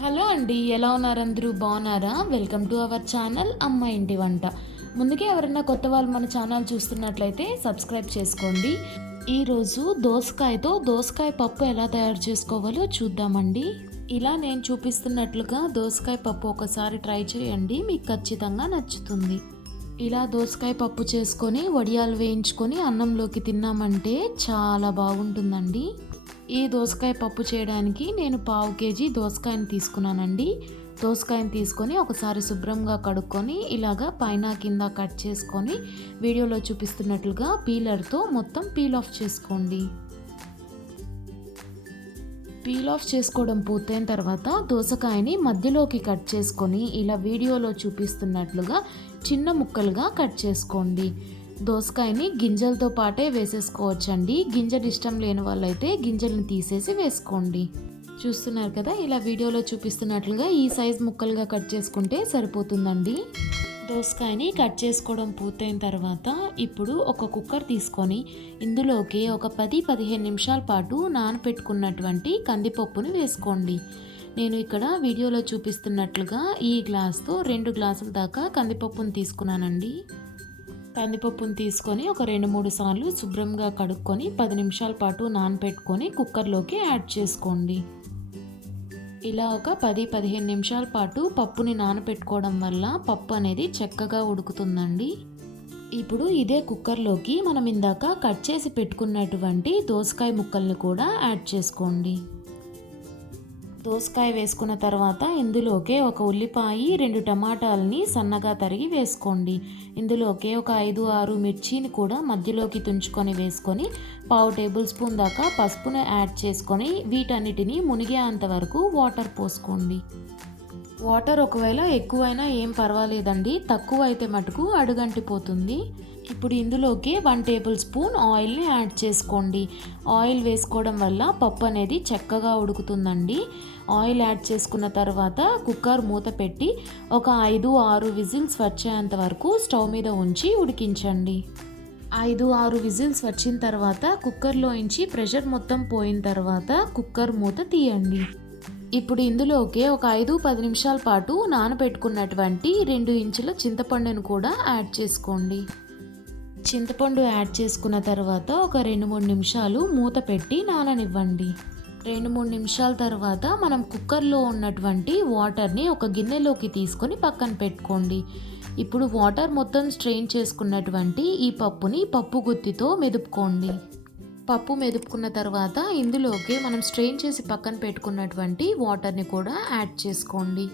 Hello అండి ఎలా ఉన్నారు అందరూ? బాగున్నారా? వెల్కమ్ టు అవర్ ఛానల్ అమ్మ ఇంటి వంట. ముందుకే ఎవరైనా కొత్త వాళ్ళు మన ఛానల్ చూస్తున్నట్లయితే సబ్స్క్రైబ్ చేసుకోండి. ఈరోజు దోసకాయతో దోసకాయ పప్పు ఎలా తయారు చేసుకోవాలో చూద్దామండి. ఇలా నేను చూపిస్తున్నట్లుగా దోసకాయ పప్పు ఒకసారి ట్రై చేయండి మీకు ఖచ్చితంగా నచ్చుతుంది. ఇలా దోసకాయ పప్పు చేసుకొని వడియాలు వేయించుకొని అన్నంలోకి తిన్నామంటే చాలా బాగుంటుందండి. ఈ దోసకాయ పప్పు చేయడానికి నేను పావు కేజీ దోసకాయని తీసుకున్నానండి. దోసకాయని తీసుకొని ఒకసారి శుభ్రంగా కడుక్కొని ఇలాగా పైన కింద కట్ చేసుకొని వీడియోలో చూపిస్తున్నట్లుగా పీలర్తో మొత్తం పీల్ ఆఫ్ చేసుకోండి. పీల్ ఆఫ్ చేసుకోవడం పూర్తయిన తర్వాత దోసకాయని మధ్యలోకి కట్ చేసుకొని ఇలా వీడియోలో చూపిస్తున్నట్లుగా చిన్న ముక్కలుగా కట్ చేసుకోండి. దోసకాయని గింజలతో పాటే వేసేసుకోవచ్చండి. గింజలు ఇష్టం లేని వాళ్ళైతే గింజలను తీసేసి వేసుకోండి. చూస్తున్నారు కదా ఇలా వీడియోలో చూపిస్తున్నట్లుగా ఈ సైజ్ ముక్కలుగా కట్ చేసుకుంటే సరిపోతుందండి. దోసకాయని కట్ చేసుకోవడం పూర్తయిన తర్వాత ఇప్పుడు ఒక కుక్కర్ తీసుకొని ఇందులోకి ఒక పది పదిహేను నిమిషాల పాటు నానపెట్టుకున్నటువంటి కందిపప్పుని వేసుకోండి. నేను ఇక్కడ వీడియోలో చూపిస్తున్నట్లుగా ఈ గ్లాస్తో రెండు గ్లాసుల దాకా కందిపప్పును తీసుకున్నానండి. కందిపప్పును తీసుకొని ఒక రెండు మూడు సార్లు శుభ్రంగా కడుక్కొని పది నిమిషాల పాటు నానపెట్టుకొని కుక్కర్లోకి యాడ్ చేసుకోండి. ఇలా ఒక పది పదిహేను నిమిషాల పాటు పప్పుని నానపెట్టుకోవడం వల్ల పప్పు అనేది చక్కగా ఉడుకుతుందండి. ఇప్పుడు ఇదే కుక్కర్లోకి మనం ఇందాక కట్ చేసి పెట్టుకున్నటువంటి దోసకాయ ముక్కల్ని కూడా యాడ్ చేసుకోండి. దోసకాయ వేసుకున్న తర్వాత ఇందులోకే ఒక ఉల్లిపాయ రెండు టమాటాలని సన్నగా తరిగి వేసుకోండి. ఇందులోకే ఒక ఐదు ఆరు మిర్చిని కూడా మధ్యలోకి తుంచుకొని వేసుకొని పావు టేబుల్ స్పూన్ దాకా పసుపును యాడ్ చేసుకొని వీటన్నిటిని మునిగేంత వరకు వాటర్ పోసుకోండి. వాటర్ ఒకవేళ ఎక్కువైనా ఏం పర్వాలేదండి తక్కువ అయితే మటుకు అడుగంటిపోతుంది. ఇప్పుడు ఇందులోకి వన్ టేబుల్ స్పూన్ ఆయిల్ని యాడ్ చేసుకోండి. ఆయిల్ వేసుకోవడం వల్ల పప్పు అనేది చక్కగా ఉడుకుతుందండి. ఆయిల్ యాడ్ చేసుకున్న తర్వాత కుక్కర్ మూత పెట్టి ఒక ఐదు ఆరు విజిల్స్ వచ్చేంత వరకు స్టవ్ మీద ఉంచి ఉడికించండి. ఐదు ఆరు విజిల్స్ వచ్చిన తర్వాత కుక్కర్లోంచి ప్రెషర్ మొత్తం పోయిన తర్వాత కుక్కర్ మూత తీయండి. ఇప్పుడు ఇందులోకి ఒక ఐదు పది నిమిషాల పాటు నానబెట్టుకున్నటువంటి రెండు ఇంచుల చింతపండును కూడా యాడ్ చేసుకోండి. చింతపండు యాడ్ చేసుకున్న తర్వాత ఒక రెండు మూడు నిమిషాలు మూత పెట్టి నాననివ్వండి. రెండు మూడు నిమిషాల తర్వాత మనం కుక్కర్లో ఉన్నటువంటి వాటర్ని ఒక గిన్నెలోకి తీసుకొని పక్కన పెట్టుకోండి. ఇప్పుడు వాటర్ మొత్తం స్ట్రెయిన్ చేసుకున్నటువంటి ఈ పప్పుని పప్పు గుత్తితో మెదుపుకోండి. పప్పు మెదుపుకున్న తర్వాత ఇందులోకి మనం స్ట్రెయిన్ చేసి పక్కన పెట్టుకున్నటువంటి వాటర్ని కూడా యాడ్ చేసుకోండి.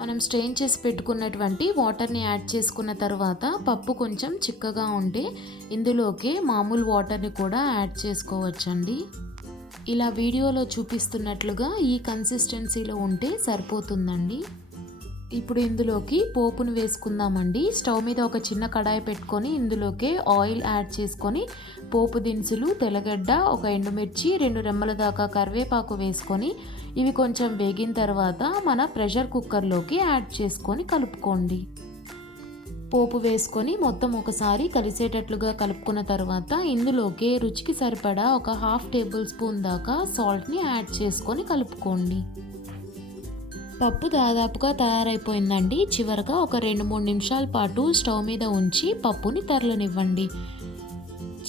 మనం స్ట్రెయిన్ చేసి పెట్టుకున్నటువంటి వాటర్ని యాడ్ చేసుకున్న తర్వాత పప్పు కొంచెం చిక్కగా ఉంటే ఇందులోకి మామూలు వాటర్ని కూడా యాడ్ చేసుకోవచ్చండి. ఇలా వీడియోలో చూపిస్తున్నట్లుగా ఈ కన్సిస్టెన్సీలో ఉంటే సరిపోతుందండి. ఇప్పుడు ఇందులోకి పోపును వేసుకుందామండి. స్టవ్ మీద ఒక చిన్న కడాయి పెట్టుకొని ఇందులోకి ఆయిల్ యాడ్ చేసుకొని పోపు దినుసులు తెల్లగడ్డ ఒక ఎండుమిర్చి రెండు రెమ్మల దాకా కరివేపాకు వేసుకొని ఇవి కొంచెం వేగిన తర్వాత మన ప్రెషర్ కుక్కర్లోకి యాడ్ చేసుకొని కలుపుకోండి. పోపు వేసుకొని మొత్తం ఒకసారి కలిసేటట్లుగా కలుపుకున్న తర్వాత ఇందులోకి రుచికి సరిపడా ఒక హాఫ్ టేబుల్ స్పూన్ దాకా సాల్ట్ని యాడ్ చేసుకొని కలుపుకోండి. పప్పు దాదాపుగా తయారైపోయిందండి. చివరగా ఒక రెండు మూడు నిమిషాల పాటు స్టవ్ మీద ఉంచి పప్పుని తరలనివ్వండి.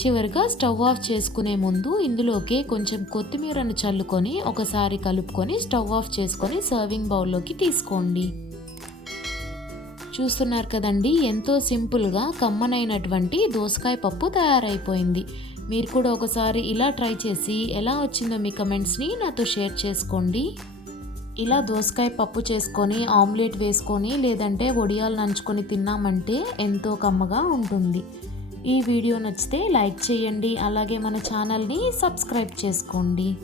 చివరిగా స్టవ్ ఆఫ్ చేసుకునే ముందు ఇందులోకి కొంచెం కొత్తిమీరను చల్లుకొని ఒకసారి కలుపుకొని స్టవ్ ఆఫ్ చేసుకొని సర్వింగ్ బౌల్లోకి తీసుకోండి. చూస్తున్నారు కదండి ఎంతో సింపుల్గా కమ్మనైనటువంటి దోసకాయ పప్పు తయారైపోయింది. మీరు కూడా ఒకసారి ఇలా ట్రై చేసి ఎలా వచ్చిందో మీ కమెంట్స్ని నాతో షేర్ చేసుకోండి. ఇలా దోసకాయ పప్పు చేసుకొని ఆమ్లెట్ వేసుకొని లేదంటే వడియాలు నంచుకొని తిన్నామంటే ఎంతో కమ్మగా ఉంటుంది. ఈ వీడియో నచ్చితే లైక్ చేయండి అలాగే మన ఛానల్ని సబ్స్క్రైబ్ చేసుకోండి.